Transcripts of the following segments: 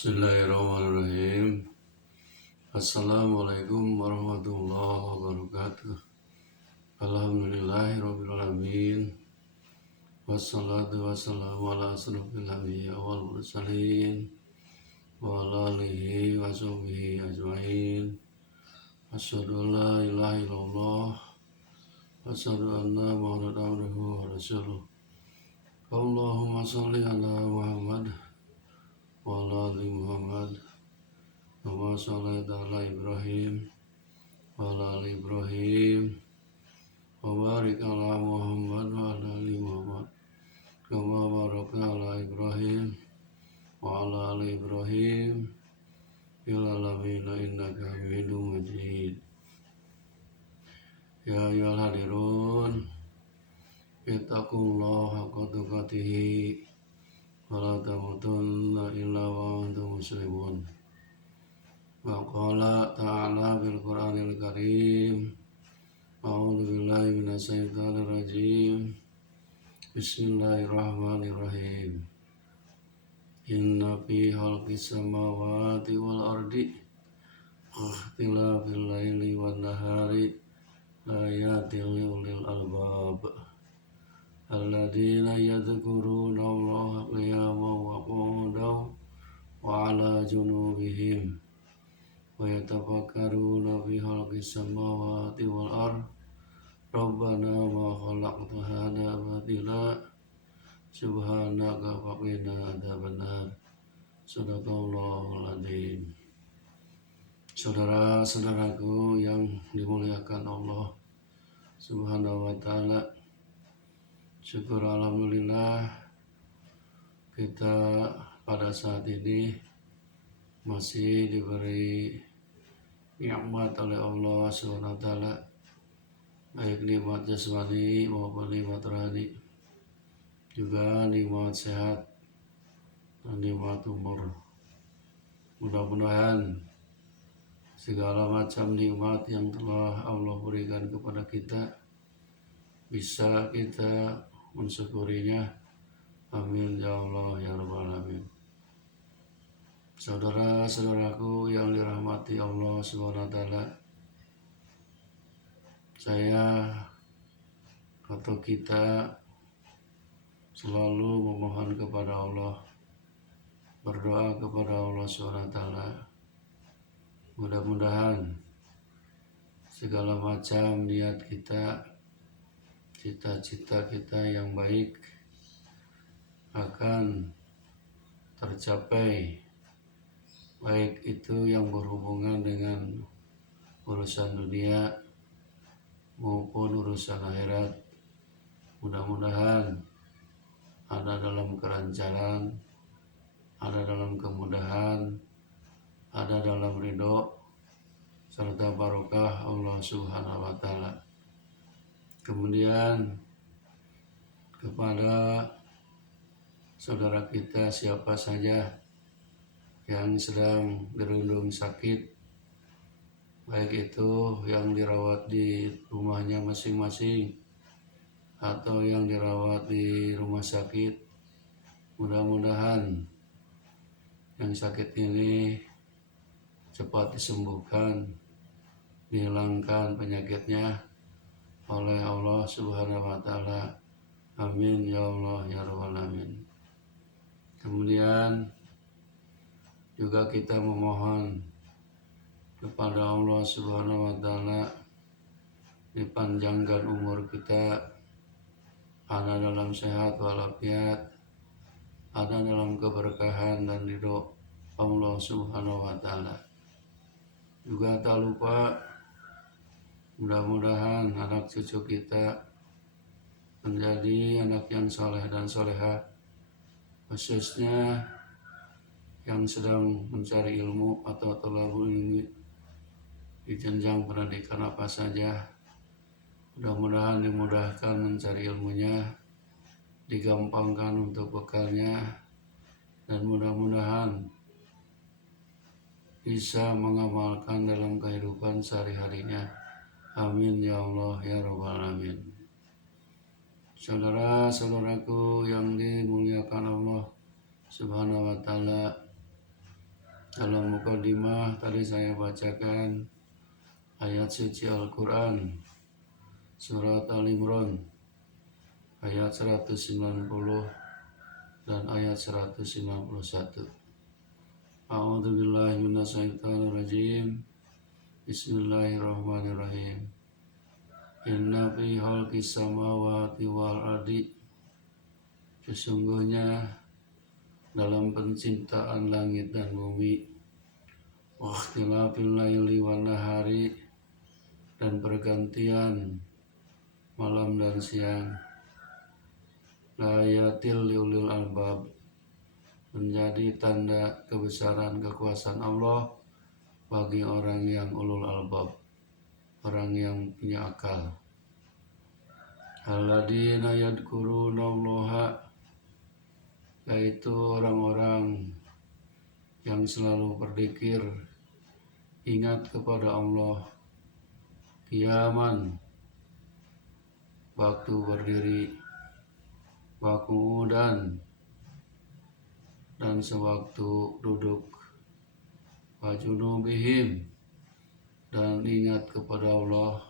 Bismillahirrahmanirrahim. Assalamualaikum warahmatullahi wabarakatuh. Alhamdulillahirrabbilalamin. Wassalatu wassalamu ala asrofil anbiya wal mursalin wa ala alihi wa sahbihi ajma'in. Asyhadu an la ilaha illallah wa asyhadu anna Muhammadan abduhu wa rasuluh. Allahumma shalli ala Muhammad wa ala ali Muhammad kama shallaita ala Ibrahim wa ala ali Ibrahim wa barik ala Muhammad wa ala ali Muhammad kama barakta ala Ibrahim wa ala ali Ibrahim fil alamin innaka Hamidum Majid. Ya ayyuhal hadirun, ittaqullaha haqqa tuqatih wa la tamutunna illa wa antum muslimun. Wa qala ta'ala bil Qur'anil Karim, a'udzu billahi minasy syaithanir rajim. Bismillahirrahmanirrahim. Inna fi khalqis samawati wal ardi wa ikhtilafil laili wan nahari ayatil li ulil albab alladzina yadhkuruna Allaha qiyaman wa qu'udan wa 'ala junubihim wa yatafakkaruna fi khalqis samawati wal ardh rabbana ma khalaqta hadza batila subhanaka faqina adzabannar. Shadaqallahul adzim. Saudara-saudaraku yang dimuliakan Allah Subhanahu wa ta'ala, syukur alhamdulillah kita pada saat ini masih diberi nikmat oleh Allah Subhanahu wa ta'ala, baik nikmat jasmani maupun nikmat rohani, juga nikmat sehat dan nikmat umur. Mudah-mudahan segala macam nikmat yang telah Allah berikan kepada kita bisa kita mensyukurinya. Amin ya Allah ya rabbal alamin. Saudara-saudaraku yang dirahmati Allah Subhanahu wa ta'ala, saya atau kita selalu memohon kepada Allah, berdoa kepada Allah Subhanahu wa ta'ala, mudah-mudahan segala macam niat kita, cita-cita kita yang baik akan tercapai, baik itu yang berhubungan dengan urusan dunia maupun urusan akhirat. Mudah-mudahan ada dalam kelancaran, ada dalam kemudahan, ada dalam ridho serta barokah Allah Subhanahu wa ta'ala. Kemudian kepada saudara kita siapa saja yang sedang dirundung sakit, baik itu yang dirawat di rumahnya masing-masing atau yang dirawat di rumah sakit, mudah-mudahan yang sakit ini cepat disembuhkan, dihilangkan penyakitnya oleh Allah Subhanahu wa ta'ala. Amin ya Allah ya rabbal alamin. Kemudian juga kita memohon kepada Allah Subhanahu wa ta'ala dipanjangkan umur kita, ada dalam sehat walafiat, ada dalam keberkahan dan ridho Allah Subhanahu wa ta'ala. Juga tak lupa mudah-mudahan anak cucu kita menjadi anak yang saleh dan soleha, khususnya yang sedang mencari ilmu atau thalabul ilmi di jenjang pendidikan apa saja. Mudah-mudahan dimudahkan mencari ilmunya, digampangkan untuk bekalnya, dan mudah-mudahan bisa mengamalkan dalam kehidupan sehari-harinya. Amin ya Allah ya rabbal alamin. Saudara-saudaraku yang dimuliakan Allah Subhanahu wa ta'ala, Dalam mukadimah tadi saya bacakan ayat suci Al-Quran surat Al-Imran ayat 190 dan ayat 191. A'udzubillahi minasyaitonirrajim. Bismillahirrahmanirrahim. Inna fi khalqis samawati wal ardi, sesungguhnya dalam penciptaan langit dan bumi, wa ikhtilafil laili wan nahari, dan pergantian malam dan siang, layatil liulil albab, menjadi tanda kebesaran kekuasaan Allah bagi orang yang ulul albab, orang yang punya akal. Alladzina yadhkurunallaha, yaitu orang-orang yang selalu berzikir, ingat kepada Allah, qiyaman, waktu berdiri, wa qu'udan, dan sewaktu duduk, wa junubihim, dan ingat kepada Allah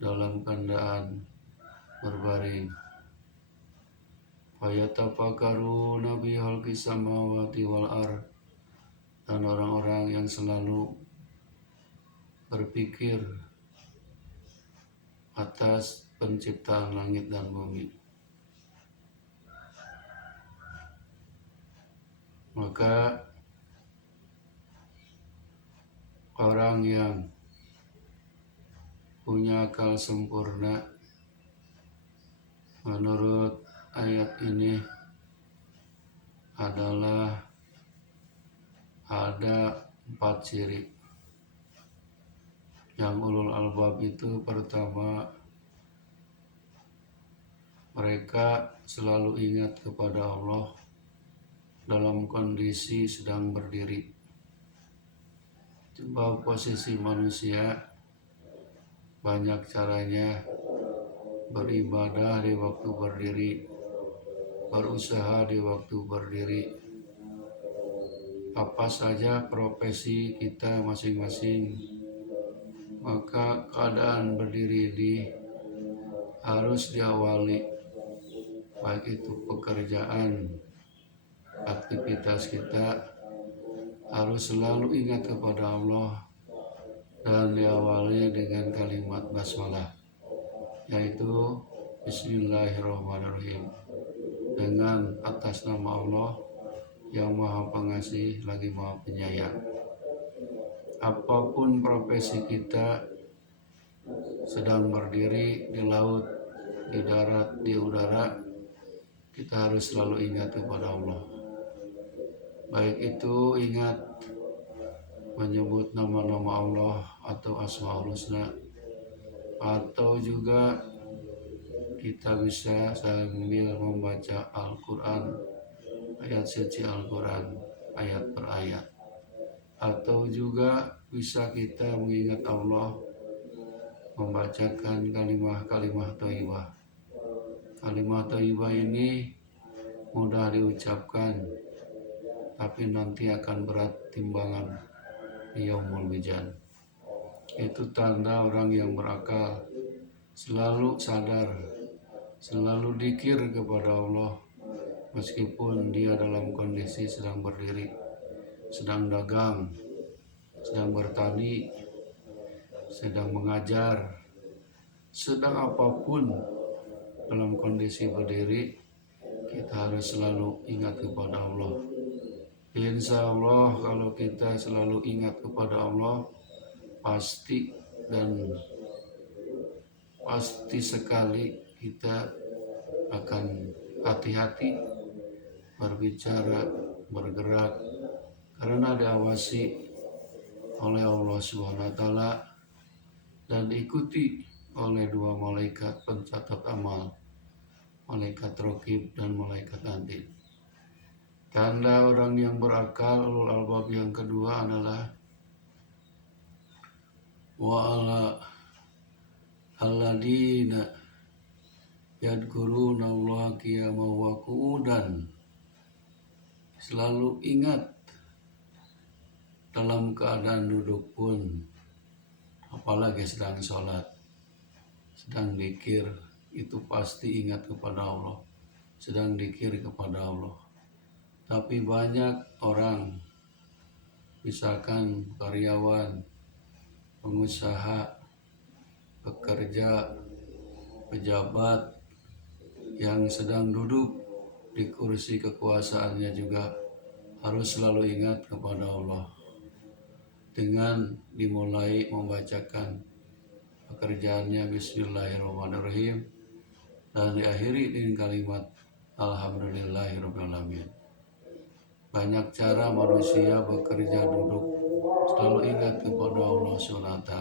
dalam keadaan berbaring. Wa yatafakkaruna fi khalqis samawati wal ard, dan orang-orang yang selalu berpikir atas penciptaan langit dan bumi. Maka orang yang punya akal sempurna, menurut ayat ini adalah ada 4 ciri. Yang ulul albab itu pertama, mereka selalu ingat kepada Allah dalam kondisi sedang berdiri. Sebab posisi manusia banyak caranya, beribadah di waktu berdiri, berusaha di waktu berdiri. Apa saja profesi kita masing-masing, maka keadaan berdiri harus diawali, baik itu pekerjaan, aktivitas kita harus selalu ingat kepada Allah dan diawali dengan kalimat basmalah, yaitu Bismillahirrahmanirrahim, dengan atas nama Allah yang Maha Pengasih lagi Maha Penyayang. Apapun profesi kita, sedang berdiri di laut, di darat, di udara, kita harus selalu ingat kepada Allah. Baik itu ingat menyebut nama-nama Allah atau Asmaul Husna, atau juga kita bisa sambil membaca Al-Quran, ayat suci Al-Quran, ayat per ayat. Atau juga bisa kita mengingat Allah, membacakan kalimah-kalimah thayyibah. Kalimah thayyibah ini mudah diucapkan, tapi nanti akan berat timbangan di yaumul mizan. Itu tanda orang yang berakal, selalu sadar, selalu dzikir kepada Allah, meskipun dia dalam kondisi sedang berdiri, sedang dagang, sedang bertani, sedang mengajar, sedang apapun dalam kondisi berdiri, kita harus selalu ingat kepada Allah. Insya Allah kalau kita selalu ingat kepada Allah, pasti sekali kita akan hati-hati berbicara, bergerak, karena diawasi oleh Allah SWT dan diikuti oleh 2 malaikat pencatat amal, malaikat Raqib dan malaikat Atid. Tanda orang yang berakal ulul albab yang kedua adalah wa'ala alladzina yadhkurunallaha qiyaman wa qu'udan, selalu ingat dalam keadaan duduk pun, apalagi sedang sholat, sedang zikir, itu pasti ingat kepada Allah, sedang zikir kepada Allah. Tapi banyak orang, misalkan karyawan, pengusaha, pekerja, pejabat yang sedang duduk di kursi kekuasaannya juga harus selalu ingat kepada Allah dengan dimulai membacakan pekerjaannya Bismillahirrahmanirrahim dan diakhiri dengan kalimat Alhamdulillahirrahmanirrahim. Banyak cara manusia bekerja duduk, selalu ingat kepada Allah SWT.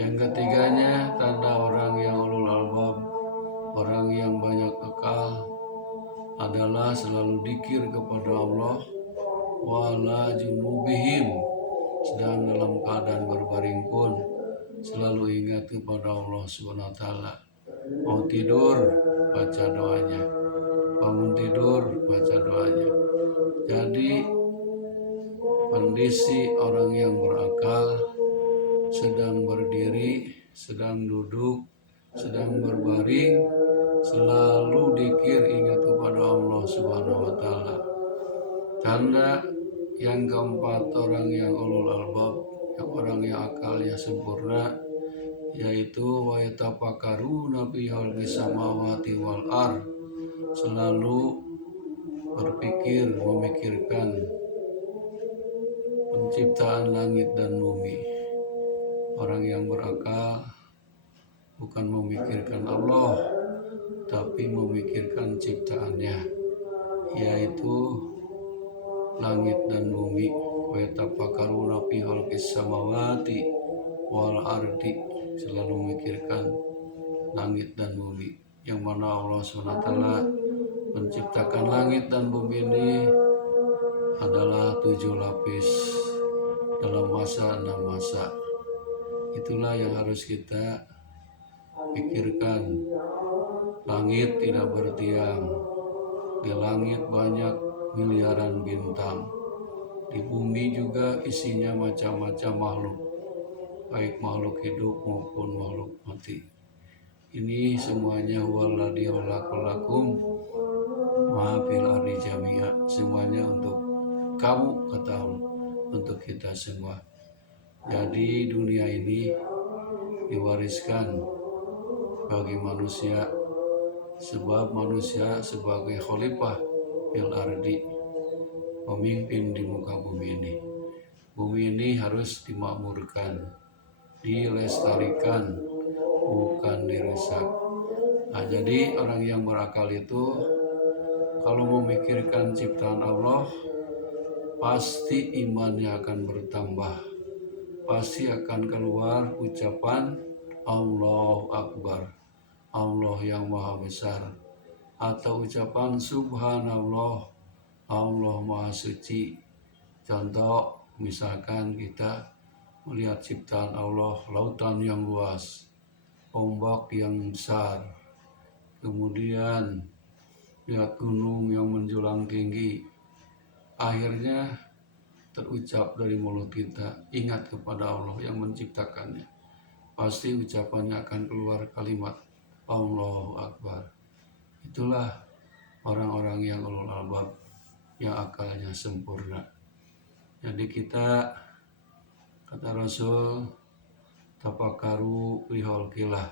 Yang ketiganya, tanda orang yang ulul albab, orang yang banyak akal, adalah selalu dikir kepada Allah wala junubihim, sedang dalam keadaan berbaring pun selalu ingat kepada Allah SWT. Mau tidur baca doanya, bangun tidur baca doanya. Jadi kondisi orang yang berakal sedang berdiri, sedang duduk, sedang berbaring, selalu dikir ingat kepada Allah Subhanahu wa taala. Tanda yang keempat orang yang ulul albab, yang orang yang akalnya sempurna, yaitu wa yatafakkaruna fi khalqis samawati wal ard, selalu berpikir, memikirkan penciptaan langit dan bumi. Orang yang berakal bukan memikirkan Allah, tapi memikirkan ciptaannya, yaitu langit dan bumi. Wa yatafakkaruna fi khalqis samawati wal ardi, selalu memikirkan langit dan bumi, yang mana Allah SWT menciptakan langit dan bumi ini adalah 7 lapis dalam masa 6 masa. Itulah yang harus kita pikirkan. Langit tidak berdiam, di langit banyak miliaran bintang, di bumi juga isinya macam-macam makhluk, baik makhluk hidup maupun makhluk mati. Ini semuanya huwallazi khalaqalakum ma fil ardi jami'a, semuanya untuk kamu, kata Allah, untuk kita semua. Jadi dunia ini diwariskan bagi manusia, sebab manusia sebagai khalifah fil ardi, pemimpin di muka bumi ini. Bumi ini harus dimakmurkan, dilestarikan, bukan dirusak. Nah, jadi orang yang berakal itu kalau memikirkan ciptaan Allah, pasti imannya akan bertambah, pasti akan keluar ucapan Allahu Akbar, Allah yang Maha Besar, atau ucapan Subhanallah, Allah Maha Suci. Contoh, misalkan kita melihat ciptaan Allah, lautan yang luas, ombak yang besar, kemudian lihat gunung yang menjulang tinggi, akhirnya terucap dari mulut kita, ingat kepada Allah yang menciptakannya. Pasti ucapannya akan keluar kalimat Allahu Akbar. Itulah orang-orang yang ulul albab, yang akalnya sempurna. Jadi kita, kata Rasul, tafakkaru fi khalqillah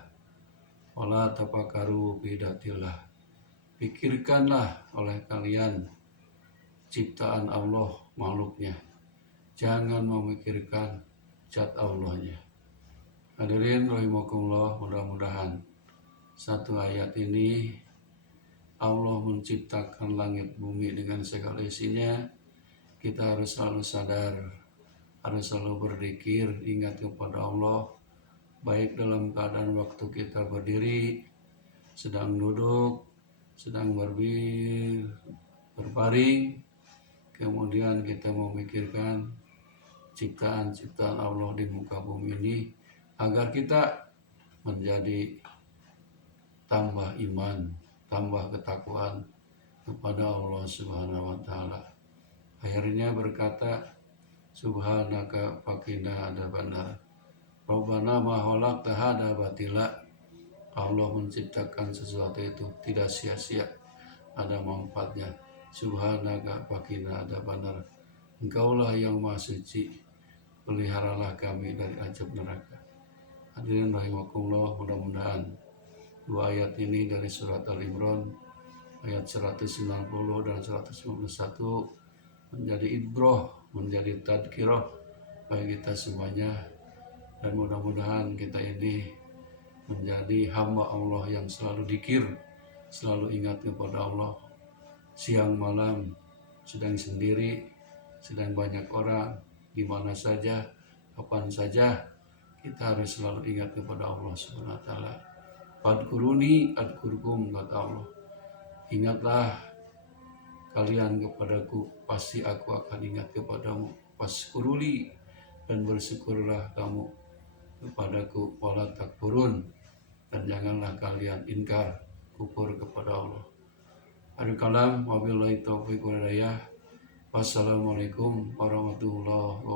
wala tafakkaru fi datillah. Pikirkanlah oleh kalian ciptaan Allah, makhluknya, jangan memikirkan zat Allahnya. Hadirin rahimakumullah, mudah-mudahan satu ayat ini Allah menciptakan langit bumi dengan segala isinya. Kita harus selalu sadar, harus selalu berzikir, ingat kepada Allah, baik dalam keadaan waktu kita berdiri, sedang duduk, sedang berbaring, kemudian kita memikirkan ciptaan-ciptaan Allah di muka bumi ini, agar kita menjadi tambah iman, tambah ketakwaan kepada Allah Subhanahu wa taala. Akhirnya berkata, subhanaka faqina adzabannar. Rabbana ma khalaqta hadza batila. Allah menciptakan sesuatu itu tidak sia-sia, ada manfaatnya. Subhanaka faqina adzabannar. Engkaulah yang maha suci, peliharalah kami dari azab neraka. Hadirin rahimakumullah, mudah-mudahan dua ayat ini dari surat Al-Imran ayat 190 dan 191 menjadi ibrah, menjadi tadkirah bagi kita semuanya, dan mudah-mudahan kita ini menjadi hamba Allah yang selalu dzikir, selalu ingat kepada Allah siang malam, sedang sendiri, sedang banyak orang, di mana saja, kapan saja, kita harus selalu ingat kepada Allah Subhanahu wa taala. Fadkuruni adkurkum, kata Allah. Ingatlah kalian kepadaku, pasti aku akan ingat kepadamu. Waskuruli, dan bersyukurlah kamu kepadaku. Wala takfurun, dan janganlah kalian ingkar, kufur kepada Allah. Akhirul kalam, wabillahi taufiq wal hidayah. Wassalamualaikum warahmatullahi wabarakatuh.